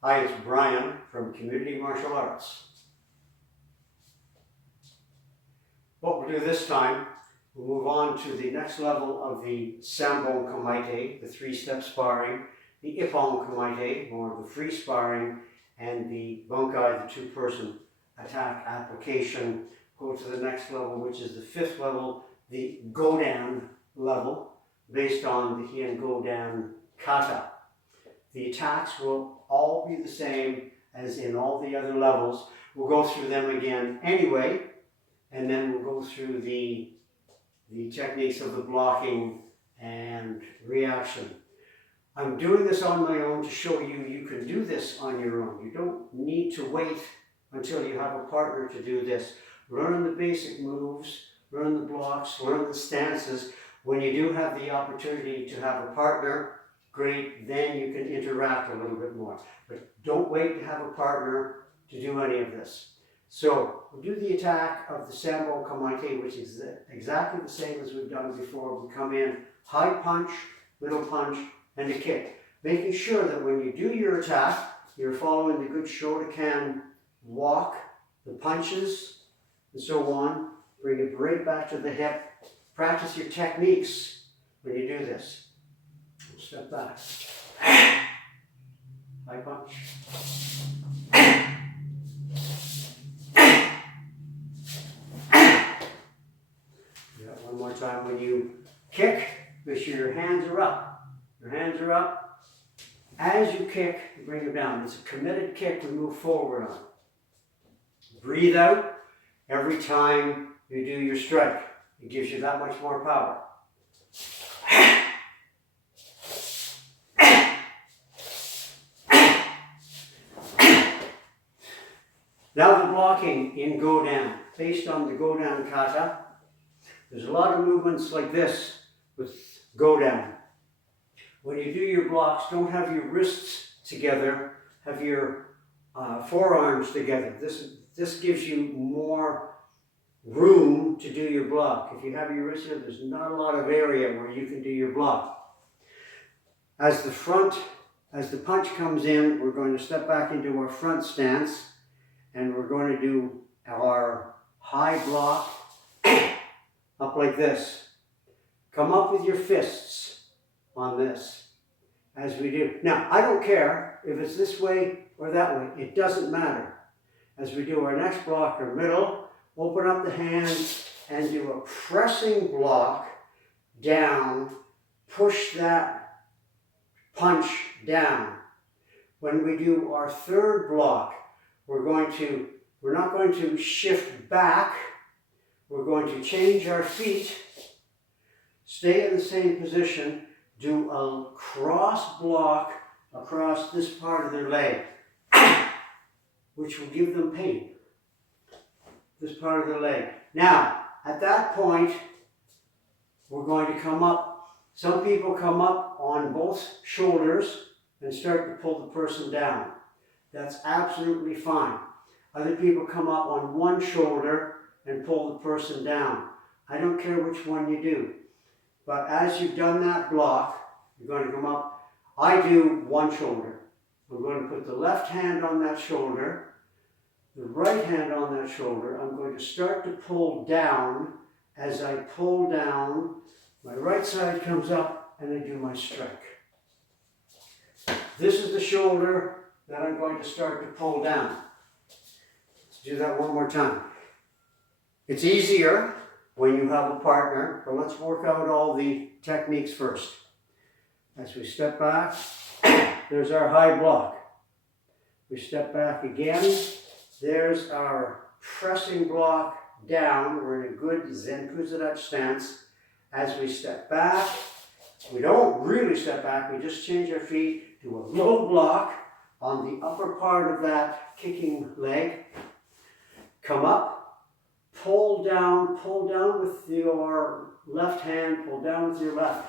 Hi, it's Brian from Community Martial Arts. What we'll do this time, we'll move on to the next level of the Sanbon Kumite, the three-step sparring, the Ippon Kumite, more of the free sparring, and the Bunkai, the two-person attack application. Go to the next level, which is the fifth level, the Godan level, based on the Godan kata. The attacks will all be the same as in all the other levels. We'll go through them again anyway, and then we'll go through the techniques of the blocking and reaction. I'm doing this on my own to show you you can do this on your own. You don't need to wait until you have a partner to do this. Learn the basic moves, learn the blocks, learn the stances. When you do have the opportunity to have a partner, great, then you can interact a little bit more. But don't wait to have a partner to do any of this. So we'll do the attack of the Sanbon Kumite, which is exactly the same as we've done before. We come in, high punch, middle punch, and a kick. Making sure that when you do your attack, you're following the good Shotokan walk, the punches, and so on. Bring it right back to the hip. Practice your techniques when you do this. Step back. High punch. One more time. When you kick, make sure your hands are up. Your hands are up. As you kick, you bring them down. It's a committed kick to move forward on. Breathe out every time you do your strike. It gives you that much more power. Now the blocking in Godan, based on the Godan kata. There's a lot of movements like this with Godan. When you do your blocks, don't have your wrists together, have your forearms together. This gives you more room to do your block. If you have your wrists here, there's not a lot of area where you can do your block. As the punch comes in, we're going to step back into our front stance, and we're going to do our high block up like this. Come up with your fists on this as we do. Now, I don't care if it's this way or that way. It doesn't matter. As we do our next block or middle, open up the hand and do a pressing block down. Push that punch down. When we do our third block, we're not going to shift back. We're going to change our feet, stay in the same position, do a cross block across this part of their leg, which will give them pain. This part of their leg. Now, at that point, we're going to come up. Some people come up on both shoulders and start to pull the person down. That's absolutely fine. Other people come up on one shoulder and pull the person down. I don't care which one you do. But as you've done that block, you're going to come up. I do one shoulder. I'm going to put the left hand on that shoulder, the right hand on that shoulder. I'm going to start to pull down. As I pull down, my right side comes up and I do my strike. This is the shoulder that I'm going to start to pull down. Let's do that one more time. It's easier when you have a partner, but let's work out all the techniques first. As we step back, there's our high block. We step back again. There's our pressing block down. We're in a good Zenkuzadatsu stance. As we step back, we don't really step back, we just change our feet, do a low block on the upper part of that kicking leg. Come up, pull down with your left hand, pull down with your left.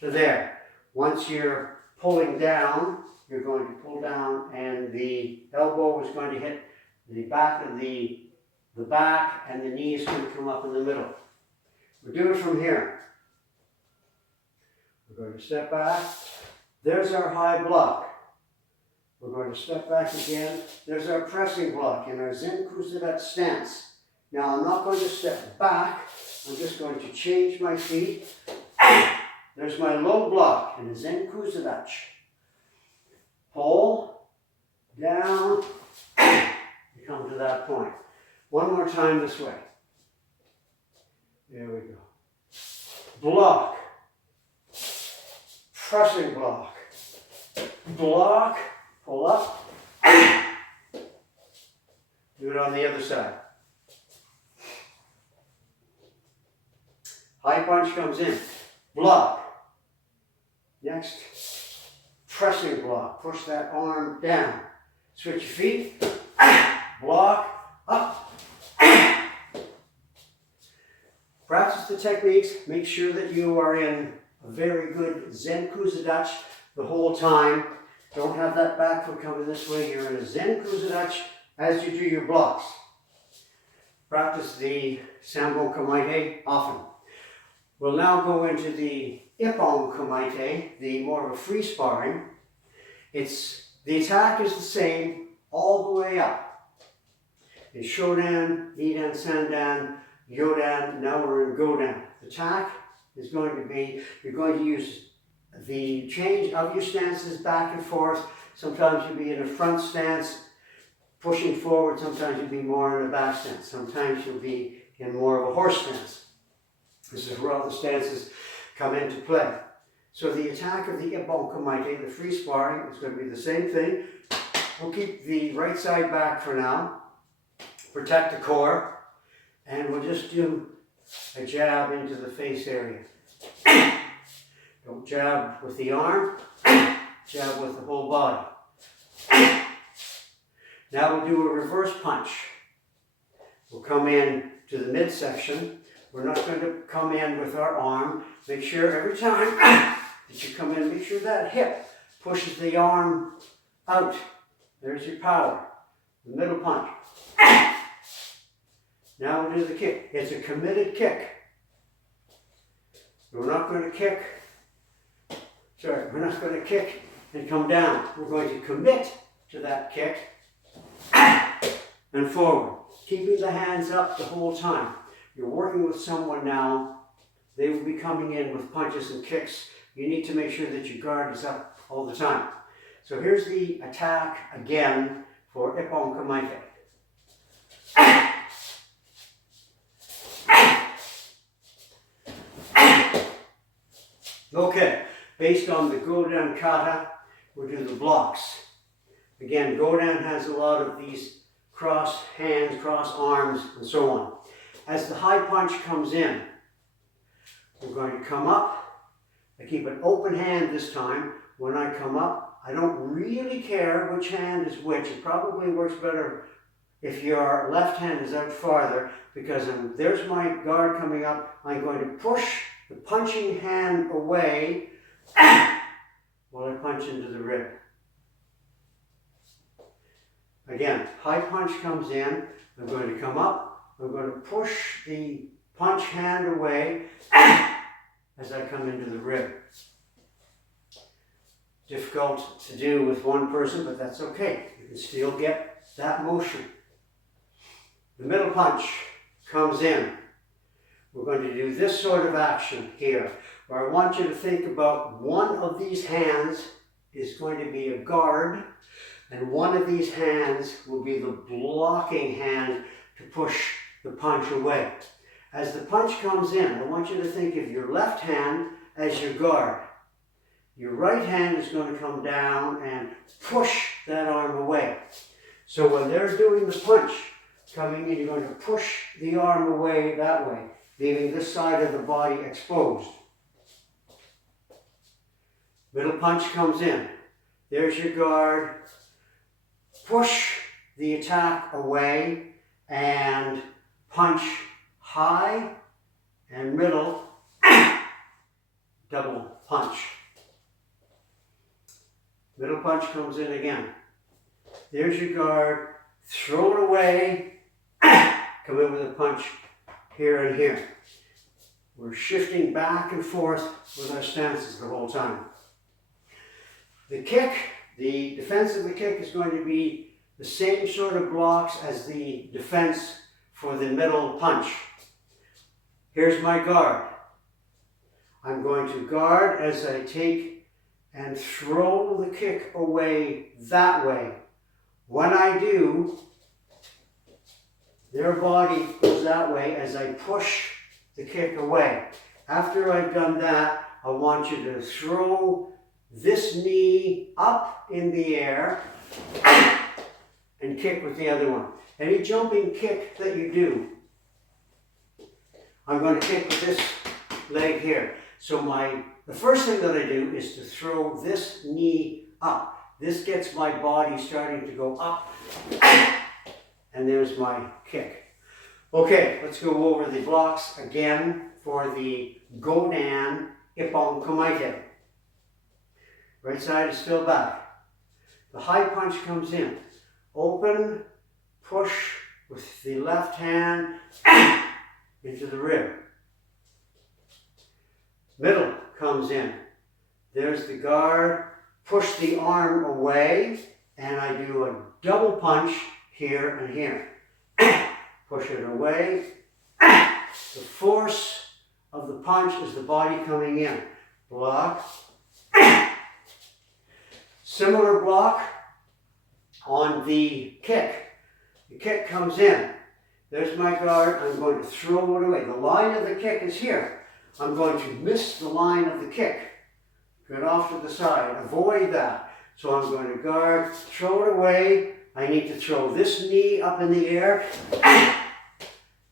So there. Once you're pulling down, you're going to pull down and the elbow is going to hit the back of the back and the knee is going to come up in the middle. We'll do it from here. We're going to step back. There's our high block. We're going to step back again. There's our pressing block in our Zen Kuzudachi stance. Now I'm not going to step back. I'm just going to change my feet. There's my low block in the Zen Kuzudachi. Pull, down, you come to that point. One more time this way. There we go. Block, pressing block, block, pull up. Do it on the other side. High punch comes in, block. Next, pressing block. Push that arm down. Switch your feet, block, up. Practice the techniques. Make sure that you are in a very good Zen Kuzudachi the whole time. Don't have that back foot coming this way. You're in a Zen Kuzudachi as you do your blocks. Practice the Sanbon Kumite often. We'll now go into the Ippon Kumite, the more of a free sparring. The attack is the same all the way up. It's Shodan, Nidan, Sandan, Godan, now we're in Godan. The attack is going to be, you're going to use the change of your stances back and forth. Sometimes you'll be in a front stance, pushing forward. Sometimes you'll be more in a back stance. Sometimes you'll be in more of a horse stance. This is where all the stances come into play. So the attack of the Ippon Kumite, the free sparring, is going to be the same thing. We'll keep the right side back for now. Protect the core. And we'll just do a jab into the face area. Don't jab with the arm, jab with the whole body. Now we'll do a reverse punch. We'll come in to the midsection. We're not going to come in with our arm. Make sure every time that you come in, make sure that hip pushes the arm out. There's your power. The middle punch. Now we'll do the kick. It's a committed kick. We're not going to kick. We're not going to kick and come down. We're going to commit to that kick and forward. Keeping the hands up the whole time. You're working with someone now. They will be coming in with punches and kicks. You need to make sure that your guard is up all the time. So here's the attack again for Ippon Kumite. Okay, based on the Godan kata, we'll do the blocks. Again, Godan has a lot of these cross hands, cross arms, and so on. As the high punch comes in, we're going to come up. I keep an open hand this time. When I come up, I don't really care which hand is which. It probably works better if your left hand is out farther, because there's my guard coming up. I'm going to push the punching hand away while I punch into the rib. Again, high punch comes in. I'm going to come up. I'm going to push the punch hand away as I come into the rib. Difficult to do with one person, but that's okay. You can still get that motion. The middle punch comes in. We're going to do this sort of action here, where I want you to think about one of these hands is going to be a guard, and one of these hands will be the blocking hand to push the punch away. As the punch comes in, I want you to think of your left hand as your guard. Your right hand is going to come down and push that arm away. So when they're doing the punch coming in, you're going to push the arm away that way, leaving this side of the body exposed. Middle punch comes in. There's your guard. Push the attack away and punch high and middle, double punch. Middle punch comes in again. There's your guard, throw it away, come in with a punch here and here. We're shifting back and forth with our stances the whole time. The kick The defense of the kick is going to be the same sort of blocks as the defense for the middle punch. Here's my guard. I'm going to guard as I take and throw the kick away that way. When I do, their body goes that way as I push the kick away. After I've done that, I want you to throw this knee up in the air and kick with the other one. Any jumping kick that you do, I'm going to kick with this leg here. So the first thing that I do is to throw this knee up. This gets my body starting to go up, and there's my kick. Okay, let's go over the blocks again for the Godan Ippon Kumite. Right side is still back. The high punch comes in. Open, push with the left hand into the rib. Middle comes in. There's the guard. Push the arm away, and I do a double punch here and here. Push it away. The force of the punch is the body coming in. Block. Similar block on the kick. The kick comes in. There's my guard. I'm going to throw it away. The line of the kick is here. I'm going to miss the line of the kick. Get off to the side. Avoid that. So I'm going to guard, throw it away. I need to throw this knee up in the air.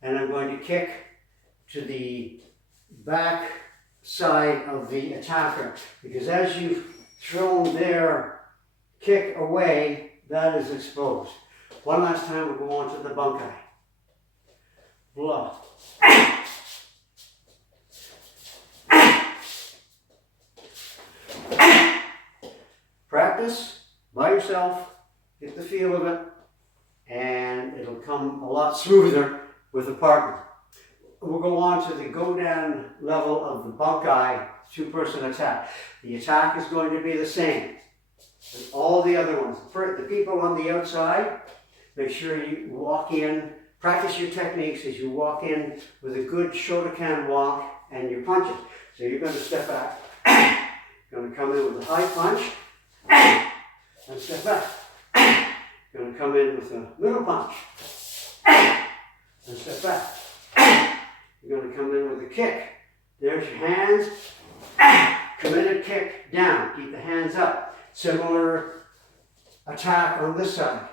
And I'm going to kick to the back side of the attacker. Because as you've thrown their kick away, that is exposed. One last time, we'll go on to the Bunkai. Blow. Practice by yourself, get the feel of it, and it'll come a lot smoother with a partner. We'll go on to the Godan level of the Bunkai two-person attack. The attack is going to be the same as all the other ones. The people on the outside, make sure you walk in, practice your techniques as you walk in with a good Shotokan walk and your punches. So you're going to step back, you're going to come in with a high punch, and step back. You're going to come in with a middle punch, and step back. You're going to come in with a kick. There's your hands. Committed kick down. Keep the hands up. Similar attack on this side.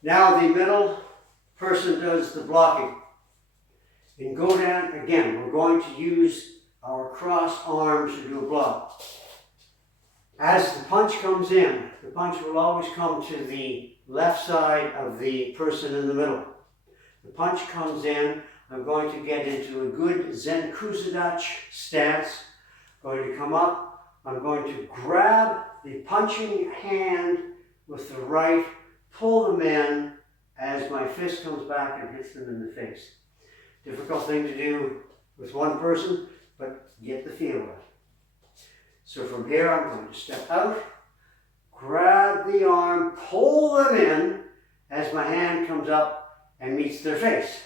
Now the middle person does the blocking. In Godan, again, we're going to use our crossed arms to do a block. As the punch comes in, the punch will always come to the left side of the person in the middle. The punch comes in, I'm going to get into a good Zen Kuzudachi stance. I'm going to come up, I'm going to grab the punching hand with the right, pull them in as my fist comes back and hits them in the face. Difficult thing to do with one person, but get the feel of it. So from here, I'm going to step out, grab the arm, pull them in as my hand comes up and meets their face.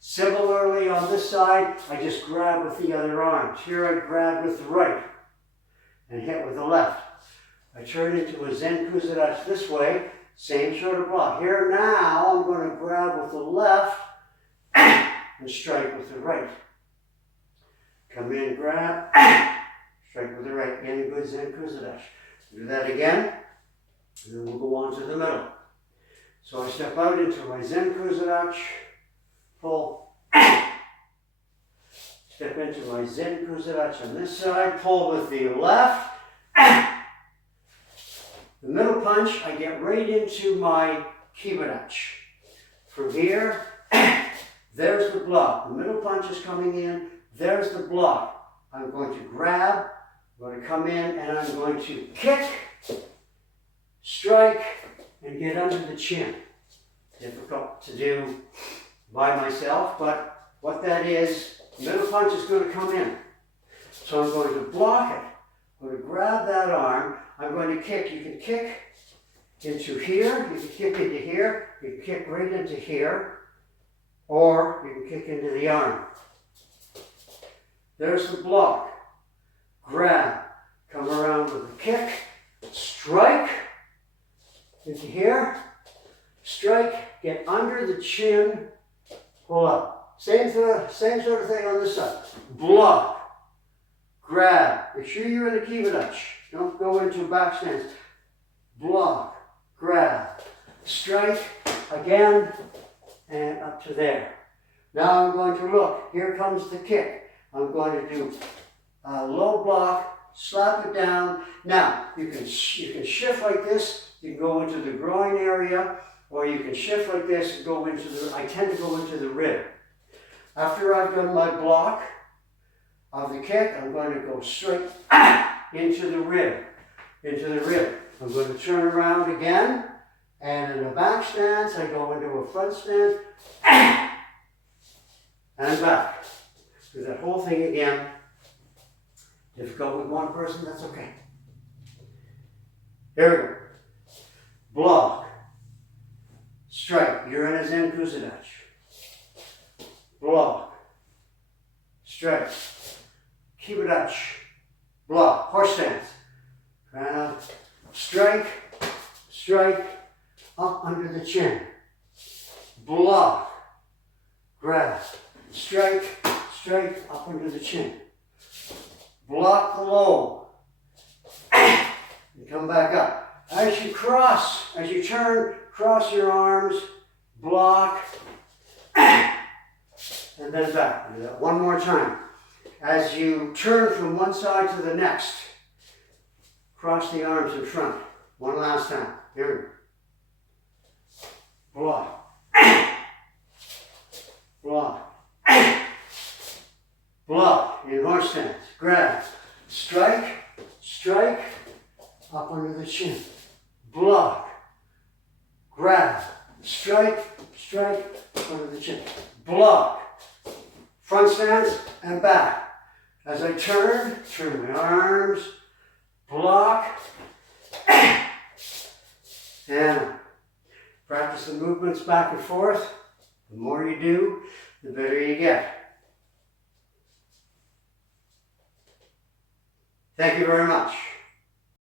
Similarly, on this side, I just grab with the other arm. Here I grab with the right and hit with the left. I turn into a Zen Kuzudachi this way, same sort of block. Here now, I'm going to grab with the left and strike with the right. Come in, grab, strike with the right. Again, good Zen Kuzudachi. Do that again, and then we'll go on to the middle. So I step out into my Zen Kuzudachi, pull, step into my Zen Kuzudachi on this side, pull with the left. The middle punch, I get right into my Kibadachi. From here, there's the block. The middle punch is coming in, there's the block. I'm going to grab, I'm going to come in, and I'm going to kick, strike, and get under the chin. Difficult to do by myself, but what that is, middle punch is going to come in. So I'm going to block it. I'm going to grab that arm. I'm going to kick. You can kick into here. You can kick into here. You can kick right into here. Or you can kick into the arm. There's the block. Grab. Come around with a kick. Strike. Into here. Strike. Get under the chin. Pull up. Same sort of thing on this side. Block. Grab. Make sure you're in a kiba. Don't go into back stance. Block. Grab. Strike. Again. And up to there. Now I'm going to look. Here comes the kick. I'm going to do a low block. Slap it down. Now you can shift like this. You can go into the groin area. Or you can shift like this and go into the, I tend to go into the rib. After I've done my block of the kick, I'm going to go straight into the rib. I'm going to turn around again, and in a back stance, I go into a front stance, and back. Do that whole thing again. Difficult with one person, that's okay. Here we go. Block. Strike. You're in a Zen Kusadach. Block. Strike. Kibadachi. Block. Horse stance. Ground. Strike. Strike. Up under the chin. Block. Grab. Strike. Strike. Up under the chin. Block the low. And come back up. As you cross, as you turn, cross your arms, block, and then back. Do that one more time. As you turn from one side to the next, cross the arms in front. One last time. Here we go. Block. Block. Block. In horse stance. Grab. Strike. Strike. Up under the chin. Block. Grab. Strike. Strike. Up under the chin. Block. Front stance and back. As I turn my arms. Block. And practice the movements back and forth. The more you do, the better you get. Thank you very much.